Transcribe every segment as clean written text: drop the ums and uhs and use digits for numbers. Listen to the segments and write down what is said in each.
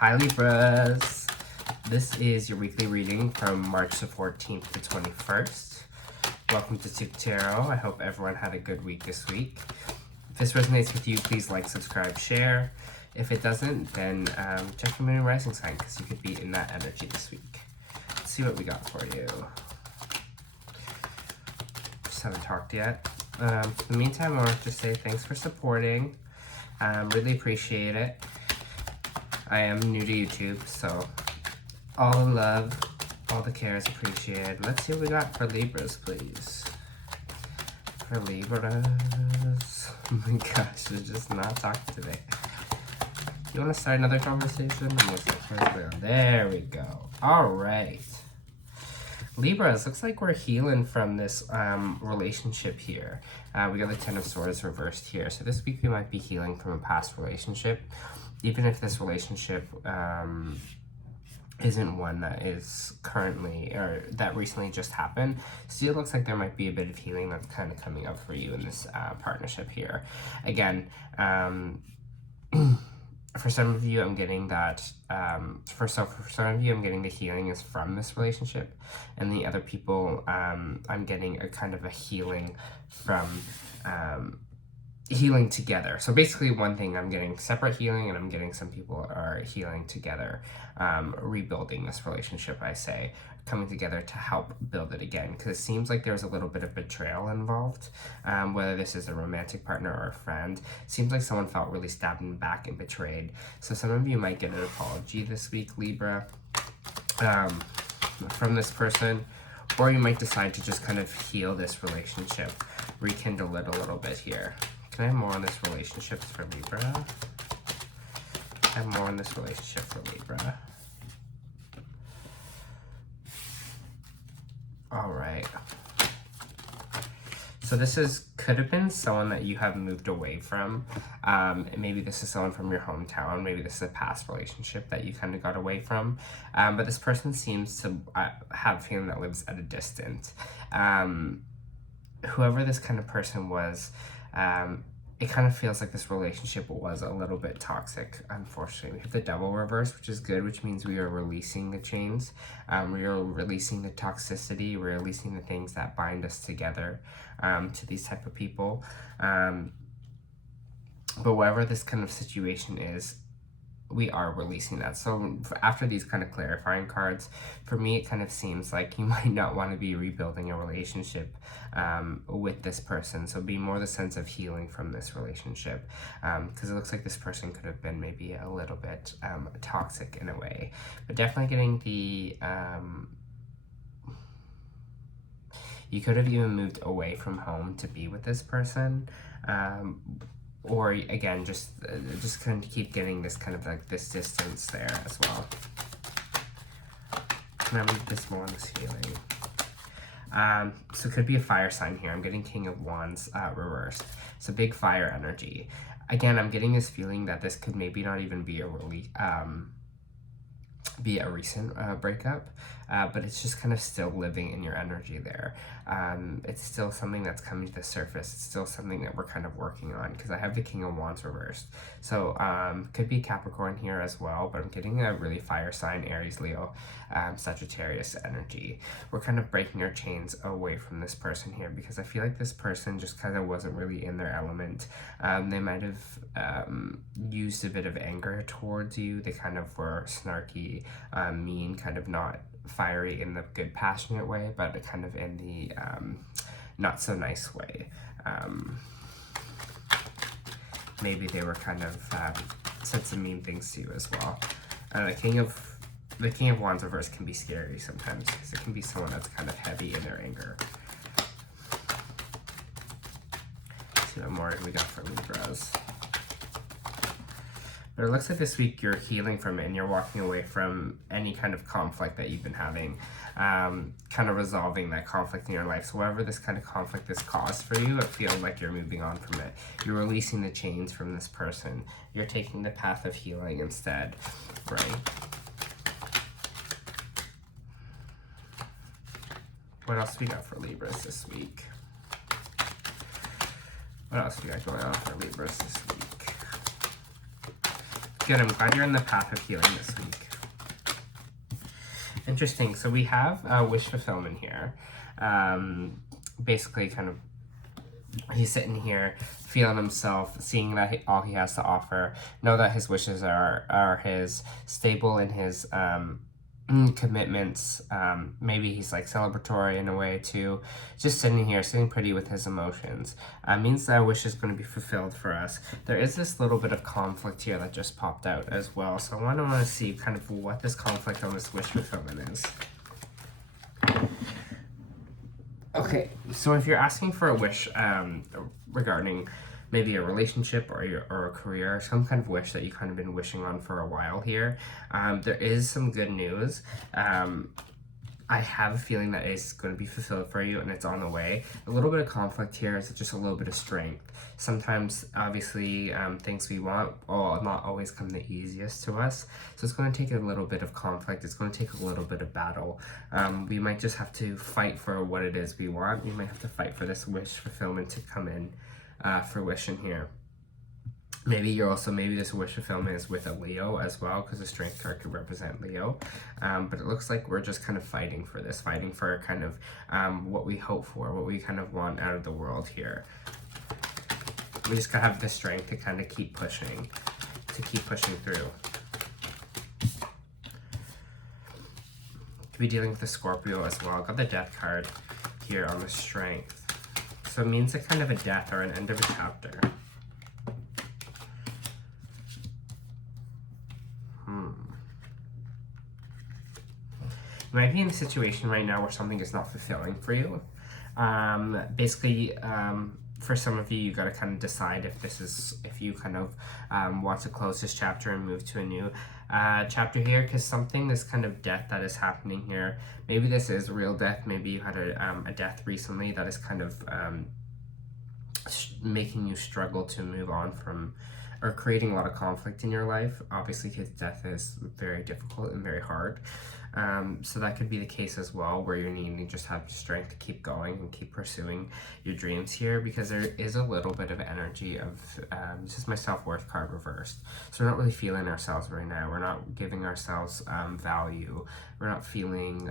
Hi Libras, this is your weekly reading from March the 14th to 21st. Welcome to Toque Tarot. I hope everyone had a good week this week. If this resonates with you, please like, subscribe, share. If it doesn't, then check your moon and rising sign because you could be in that energy this week. Let's see what we got for you. Just haven't talked yet. In the meantime, I want to say thanks for supporting. Really appreciate it. I am new to YouTube, so all the love, all the care is appreciated. Let's see what we got for Libras, please. For Libras. Oh my gosh, they're just not talking today. You want to start another conversation? There we go. All right. Libras, looks like we're healing from this relationship here. We got the Ten of Swords reversed here. So this week we might be healing from a past relationship. Even if this relationship isn't one that is currently, or that recently just happened, still looks like there might be a bit of healing that's kind of coming up for you in this partnership here. Again, for some of you, I'm getting that, for some of you, I'm getting the healing is from this relationship, and the other people, I'm getting a kind of a healing from, healing together. So basically one thing, I'm getting separate healing, and I'm getting some people are healing together, rebuilding this relationship, I say, coming together to help build it again, because it seems like there's a little bit of betrayal involved, whether this is a romantic partner or a friend. It seems like someone felt really stabbed in the back and betrayed. So some of you might get an apology this week, Libra, from this person, or you might decide to just kind of heal this relationship, rekindle it a little bit here. Can I have more on this relationship for Libra? I have more on this relationship for Libra. All right. So this could have been someone that you have moved away from. Maybe this is someone from your hometown. Maybe this is a past relationship that you kind of got away from. But this person seems to have a feeling that lives at a distance. Whoever this kind of person was, it kind of feels like this relationship was a little bit toxic, unfortunately. We have the Devil reverse, which is good, which means we are releasing the chains. We are releasing the toxicity. We're releasing the things that bind us together to these type of people. But whatever this kind of situation is, we are releasing that. So after these kind of clarifying cards, for me, it kind of seems like you might not want to be rebuilding a relationship with this person. So be more the sense of healing from this relationship, because it looks like this person could have been maybe a little bit toxic in a way. But definitely getting the, you could have even moved away from home to be with this person. Or again, just kind of keep getting this kind of like this distance there as well. Can I read this more on this healing? So it could be a fire sign here. I'm getting King of Wands reversed. So big fire energy. Again, I'm getting this feeling that this could maybe not even be a recent breakup, but it's just kind of still living in your energy there. It's still something that's coming to the surface. It's still something that we're kind of working on, because I have the King of Wands reversed. So could be Capricorn here as well, but I'm getting a really fire sign, Aries, Leo, Sagittarius energy. We're kind of breaking our chains away from this person here, because I feel like this person just kind of wasn't really in their element. They might have used a bit of anger towards you. They kind of were snarky, mean, kind of not fiery in the good passionate way, but kind of in the not so nice way. Maybe they were kind of said some mean things to you as well. The King of Wands reverse can be scary sometimes, because it can be someone that's kind of heavy in their anger. Let's see what more we got for Libras. But it looks like this week you're healing from it, and you're walking away from any kind of conflict that you've been having, kind of resolving that conflict in your life. So whatever this kind of conflict is caused for you, it feels like you're moving on from it. You're releasing the chains from this person. You're taking the path of healing instead, right? What else we got for Libras this week? What else we got going on for Libras this week? good. I'm glad you're in the path of healing this week. Interesting. So we have wish fulfillment here. Basically, kind of, he's sitting here feeling himself, seeing that all he has to offer, know that his wishes are his, stable in his commitments. Maybe he's like celebratory in a way too. Just sitting here, sitting pretty with his emotions. Means that wish is going to be fulfilled for us. There is this little bit of conflict here that just popped out as well. So I want to see kind of what this conflict on this wish fulfillment is. Okay, so if you're asking for a wish regarding maybe a relationship or a career, some kind of wish that you kind of been wishing on for a while here, there is some good news. I have a feeling that it's going to be fulfilled for you and it's on the way. A little bit of conflict here is just a little bit of strength. Sometimes, obviously, things we want will not always come the easiest to us. So it's going to take a little bit of conflict. It's going to take a little bit of battle. We might just have to fight for what it is we want. We might have to fight for this wish fulfillment to come in fruition here. Maybe this wish fulfillment is with a Leo as well, because the strength card could represent Leo. But it looks like we're just kind of fighting for this, fighting for kind of what we hope for, what we kind of want out of the world here. We just gotta have the strength to kind of keep pushing through. Could be dealing with the Scorpio as well. Got the Death card here on the strength. So it means a kind of a death or an end of a chapter. You might be in a situation right now where something is not fulfilling for you. Basically, for some of you, you got to kind of decide if you kind of want to close this chapter and move to a new chapter here, because this kind of death that is happening here, maybe this is real death, maybe you had a death recently that is kind of making you struggle to move on from, or creating a lot of conflict in your life. Obviously, his death is very difficult and very hard. So that could be the case as well, where you're needing to just have the strength to keep going and keep pursuing your dreams here, because there is a little bit of energy of, this is my self-worth card reversed. So we're not really feeling ourselves right now. We're not giving ourselves value. We're not feeling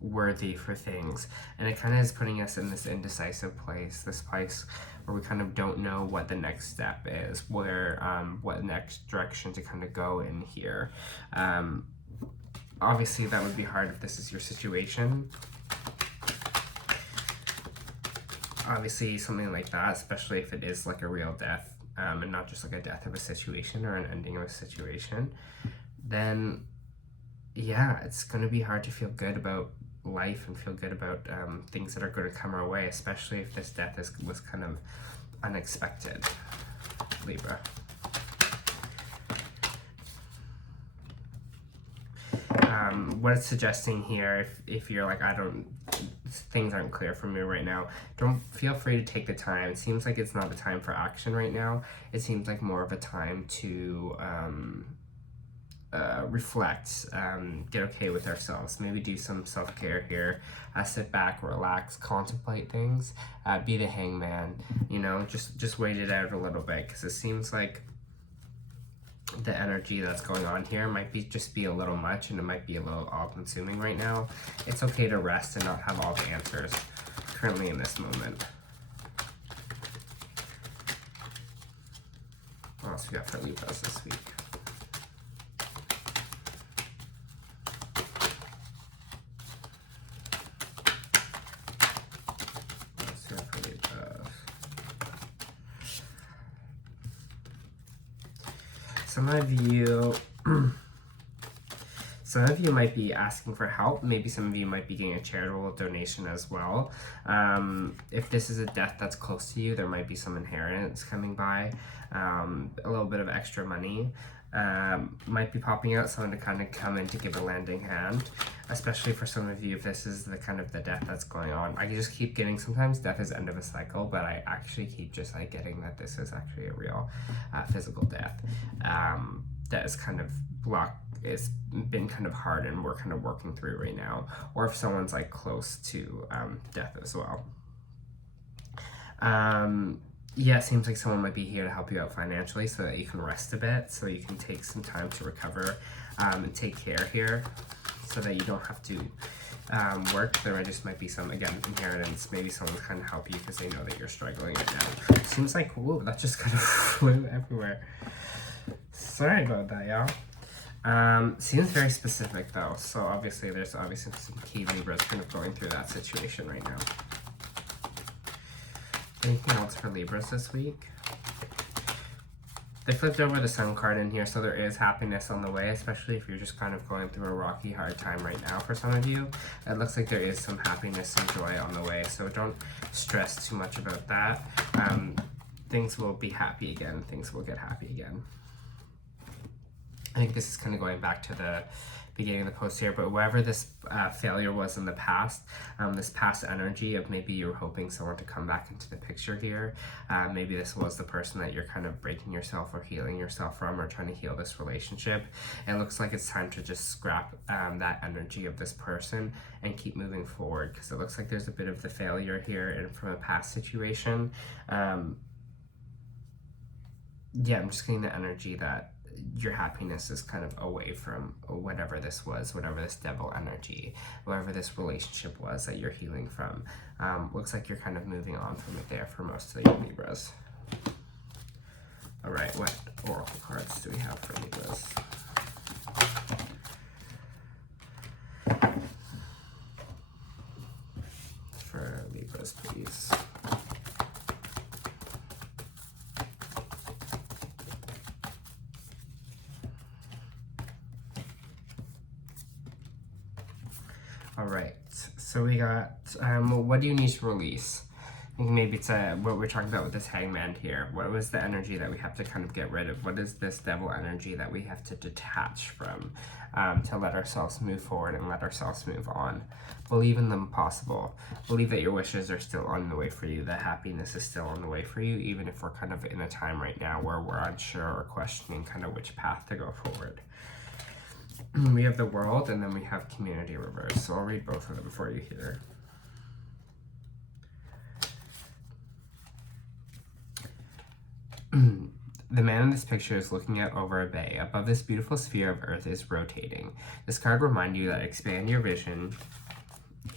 worthy for things. And it kind of is putting us in this indecisive place, this place where we kind of don't know what the next step is, where what next direction to kind of go in here. Obviously, that would be hard if this is your situation. Obviously, something like that, especially if it is like a real death, and not just like a death of a situation or an ending of a situation, then yeah, it's going to be hard to feel good about life and feel good about things that are going to come our way, especially if this death was kind of unexpected, Libra. What it's suggesting here, if you're like, things aren't clear for me right now, don't feel free to take the time. It seems like it's not a time for action right now. It seems like more of a time to reflect, get okay with ourselves, maybe do some self-care here, sit back, relax, contemplate things, be the hangman, just wait it out a little bit, because it seems like the energy that's going on here might just be a little much, and it might be a little all-consuming right now. It's okay to rest and not have all the answers currently in this moment. What else we got for Libras this week? Some of you might be asking for help. Maybe some of you might be getting a charitable donation as well. If this is a death that's close to you, there might be some inheritance coming by, a little bit of extra money might be popping out, someone to kind of come in to give a lending hand, especially for some of you if this is the kind of the death that's going on. I just keep getting, sometimes death is end of a cycle, but I actually keep just like getting that this is actually a real physical death that is kind of it's been kind of hard and we're kind of working through right now, or if someone's like close to death as well. Yeah, it seems like someone might be here to help you out financially so that you can rest a bit, so you can take some time to recover and take care here so that you don't have to work. There just might be some, again, inheritance. Maybe someone's kind of help you because they know that you're struggling right now. Seems like, whoa, that just kind of flew everywhere. Sorry about that, y'all. Seems very specific though, so obviously there's some key Libras kind of going through that situation right now. Anything else for Libras this week? They flipped over the Sun card in here, so there is happiness on the way, especially if you're just kind of going through a rocky, hard time right now for some of you. It looks like there is some happiness and joy on the way, so don't stress too much about that. Things will be happy again. Things will get happy again. I think this is kind of going back to the beginning of the post here, but wherever this failure was in the past, this past energy of maybe you're hoping someone to come back into the picture here, maybe this was the person that you're kind of breaking yourself or healing yourself from, or trying to heal this relationship. It looks like it's time to just scrap that energy of this person and keep moving forward, because it looks like there's a bit of the failure here and from a past situation. Yeah, I'm just getting the energy that your happiness is kind of away from whatever this was, whatever this devil energy, whatever this relationship was that you're healing from. Looks like you're kind of moving on from it there for most of your Libras. All right, what oracle cards do we have for Libras? For Libras, please. All right, so we got, what do you need to release? I think maybe it's what we're talking about with this hangman here. What was the energy that we have to kind of get rid of? What is this devil energy that we have to detach from to let ourselves move forward and let ourselves move on? Believe in the impossible. Believe that your wishes are still on the way for you. That happiness is still on the way for you, even if we're kind of in a time right now where we're unsure or questioning kind of which path to go forward. We have the World, and then we have Community reversed. So I'll read both of them for you here. The man in this picture is looking out over a bay. Above this beautiful sphere of Earth is rotating. This card reminds you that expand your vision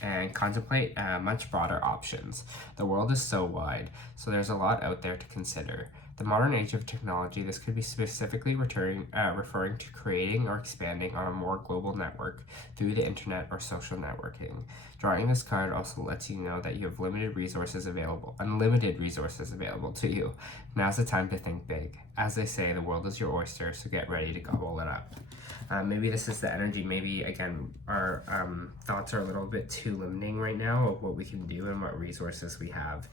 and contemplate much broader options. The world is so wide, so there's a lot out there to consider. The modern age of technology, this could be specifically referring to creating or expanding on a more global network through the internet or social networking. Drawing this card also lets you know that you have unlimited resources available to you. Now's the time to think big. As they say, the world is your oyster, so get ready to gobble it up. Maybe this is the energy. Maybe, again, our thoughts are a little bit too limiting right now of what we can do and what resources we have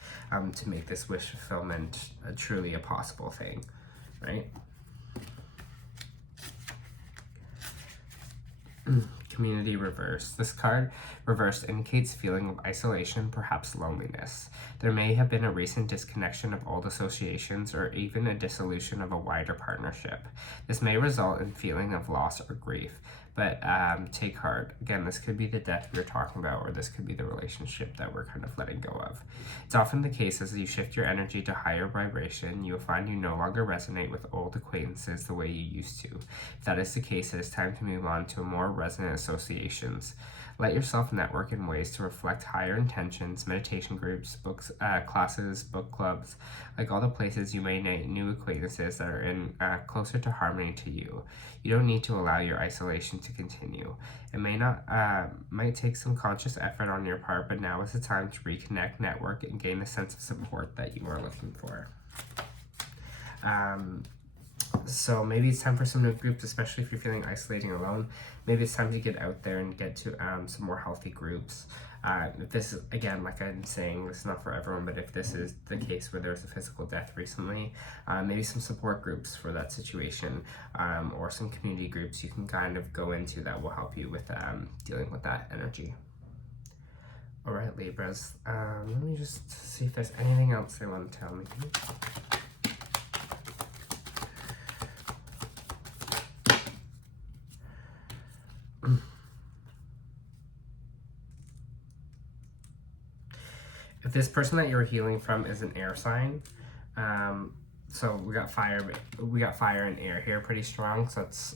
to make this wish fulfillment truly a possible thing, right? Community reverse. This card reversed indicates feeling of isolation, perhaps loneliness. There may have been a recent disconnection of old associations or even a dissolution of a wider partnership. This may result in feeling of loss or grief, but take heart. Again, this could be the death we were talking about, or this could be the relationship that we're kind of letting go of. It's often the case as you shift your energy to higher vibration, you will find you no longer resonate with old acquaintances the way you used to. If that is the case, it is time to move on to more resonant associations. Let yourself network in ways to reflect higher intentions, meditation groups, books, classes, book clubs, like all the places you may meet new acquaintances that are in closer to harmony to you. You don't need to allow your isolation to continue. It might take some conscious effort on your part, but now is the time to reconnect, network, and gain the sense of support that you are looking for. So maybe it's time for some new groups, especially if you're feeling isolating alone. Maybe it's time to get out there and get to some more healthy groups. If this is, again, like I'm saying, this is not for everyone, but if this is the case where there's a physical death recently, maybe some support groups for that situation, or some community groups you can kind of go into that will help you with dealing with that energy. All right, Libras, let me just see if there's anything else they want to tell me. If this person that you're healing from is an air sign, So we got fire and air here pretty strong. So it's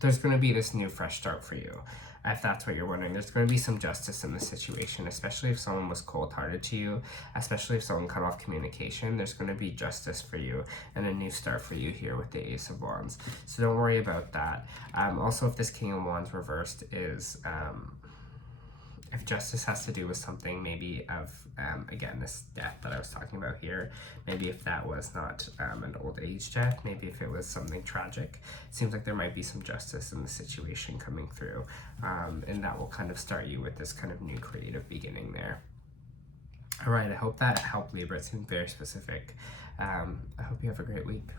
there's going to be this new fresh start for you. If that's what you're wondering, there's going to be some justice in the situation, especially if someone was cold-hearted to you, especially if someone cut off communication. There's going to be justice for you and a new start for you here with the Ace of Wands. So don't worry about that. Also, if this King of Wands reversed is if justice has to do with something maybe of, again, this death that I was talking about here, maybe if that was not an old age death, maybe if it was something tragic, it seems like there might be some justice in the situation coming through, and that will kind of start you with this kind of new creative beginning there. All right, I hope that helped, Libra. It seemed very specific. I hope you have a great week.